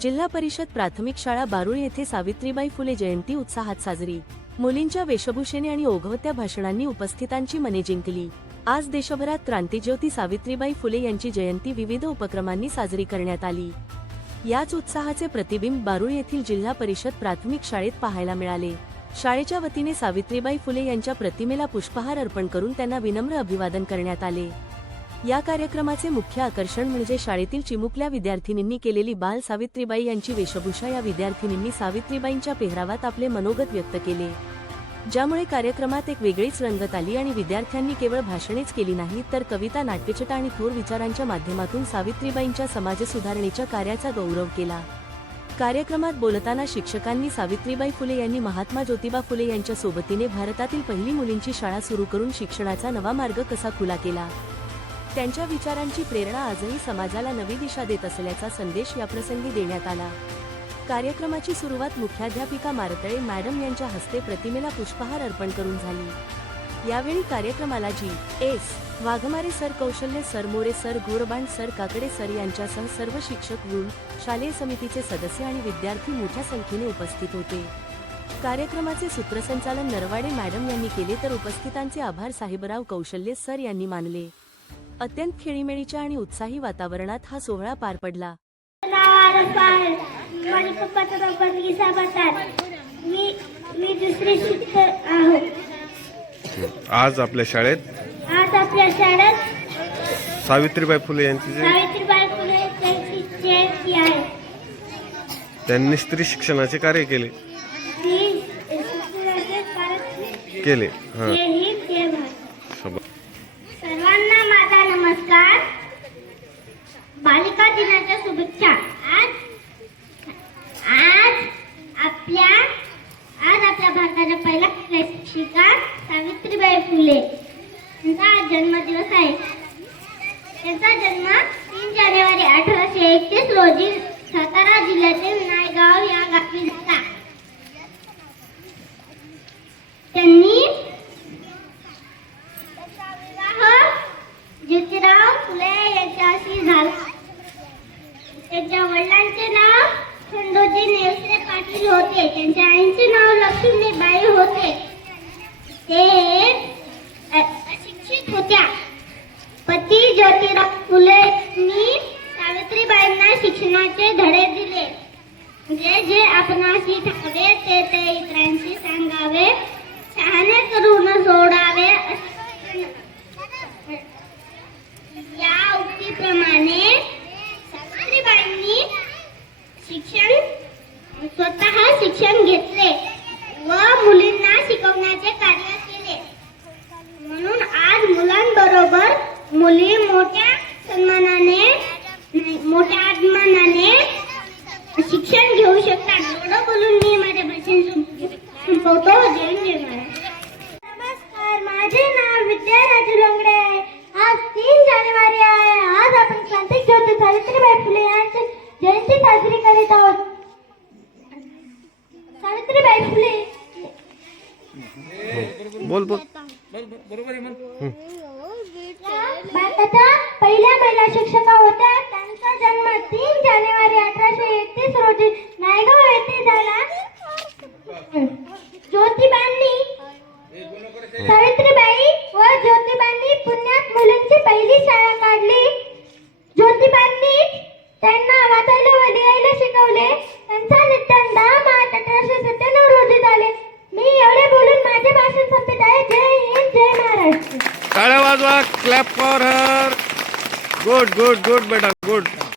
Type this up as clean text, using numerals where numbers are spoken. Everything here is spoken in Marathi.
जिल्हा परिषद प्राथमिक शाळा बारूळ येथे सावित्रीबाई फुले जयंती उत्साहात साजरी। मुलींच्या वेशभूषेने आणि ओघवत्या भाषणांनी उपस्थितांची मने जिंकली। आज देशभरात क्रांतिज्योती सावित्रीबाई फुले यांची जयंती विविध उपक्रमांनी साजरी करण्यात आली। याच उत्साहाचे प्रतिबिंब बारूळ येथील जिल्हा परिषद प्राथमिक शाळेत पाहायला मिळाले। शाळेच्या वतीने सावित्रीबाई फुले यांच्या प्रतिमेला पुष्पहार अर्पण करून त्यांना विनम्र अभिवादन करण्यात आले। या कार्यक्रमाचे मुख्य आकर्षण म्हणजे शाळेतील चिमुकल्या विद्यार्थिनींनी केलेली बाल सावित्रीबाई यांची वेशभूषा। या विद्यार्थिनींनी सावित्रीबाईंच्या पेहरावात आपले मनोगत व्यक्त केले, ज्यामुळे कार्यक्रमात एक वेगळीच रंगत आली आणि विद्यार्थ्यांनी केवळ भाषणेच केली नाहीत तर कविता, नाट्यछटा आणि थोर विचारांच्या माध्यमातून सावित्रीबाईंच्या समाज सुधारणेच्या कार्याचा गौरव केला। कार्यक्रमात बोलताना शिक्षकांनी सावित्रीबाई फुले यांनी महात्मा ज्योतिबा फुले यांच्या सोबतीने भारतातील पहिली मुलींची शाळा सुरू करून शिक्षणाचा नवा मार्ग कसा खुला केला, त्यांच्या विचारांची प्रेरणा आजही समाजाला नवी दिशा देत असल्याचा संदेश याप्रसंगी देण्यात आला। कार्यक्रमाची सुरुवात मुख्याध्यापिका मारतळे मॅडम यांच्या हस्ते प्रतिमेला पुष्पहार अर्पण करून झाली। यावेळी कार्यक्रमाला GS. Waghmare sir, Kaushalya sir, More sir, Ghorband sir, Kakade sir यांच्यासह सर्व शिक्षक, वृंद, शालेय समितीचे सदस्य आणि विद्यार्थी मोठ्या संख्येने उपस्थित होते। कार्यक्रमाचे सूत्रसंचालन नरवाडे मॅडम यांनी केले तर उपस्थितांचे आभार साहेबराव कौशल्य सर यांनी मानले। अत्यंत खेळीमेळीच्या आणि उत्साही वातावरणात हा सोहळा पार पडला। मी दुसरी शिक्षक आहोत। आज आपल्या शाळेत सावित्रीबाई फुले यांची जयंती आहे। त्यांनी स्त्री शिक्षणाचे कार्य केले। सर्वांना माझा नमस्कार। बालिका दिनाच्या शुभेच्छा। आज आपल्या भारताच्या पहिल्या शिक्षिका सावित्रीबाई फुले यांचा आज जन्मदिवस आहे। त्यांचा जन्म 3 जानेवारी 1831 रोजी सातारा जिल्ह्यातील नायगाव या गावी झाला। त्यांनी ज्योतिराव फुले यांच्याशी झाला। त्यांच्या वडिलांचे नाव खंडोजी नेवसे पाटील होते। त्यांच्या आईचे नाव लक्ष्मीबाई होते। ते अशिक्षित होत्या। पती ज्योतिराव फुलेंनी सावित्रीबाईंना शिक्षणाचे धडे दिले। जे आपणाशी ठावे ते इतरांशी सांगावे, शहाणे करून सोडावे। या उक्तीप्रमाणे सावित्रीबाईंनी स्वतः शिक्षण घेतले व मुलींना शिकवण्याचे कार्य केले। म्हणून आज मुलांबरोबर मुली मोठ्या अभिमानाने शिक्षण घेऊ शकतात। एवढं बोलून मी माझे भाषण संपवतो। जय जय महाराज। नमस्कार, माझे नाव विद्याराजू लोंगडे आहे। आज 3 जानेवारी आहे। आज आपण क्रांतिज्योती सावित्रीबाई फुले यांची जयंती साजरी करीत आहोत। सावित्रीबाई फुले भारताच्या पहिल्या महिला शिक्षिका होत्या। त्यांचा जन्म 3 जानेवारी 1831 रोजी नायगाव येथे झाला। सावित्रीबाई व ज्योतिबांनी पुण्यात मुलींची पहिली शाळा काढली। ज्योतिबांनी त्यांना वाचायला व लिहायला शिकवले। त्यांचा निधन 10 मार्च 1897 रोजी झाले। मी एवढे बोलून माझे भाषण संपत आहे। जय हिंद, जय महाराष्ट्र। टाळ्या वाजवा, क्लॅप फॉर हर। गुड बेटा, गुड।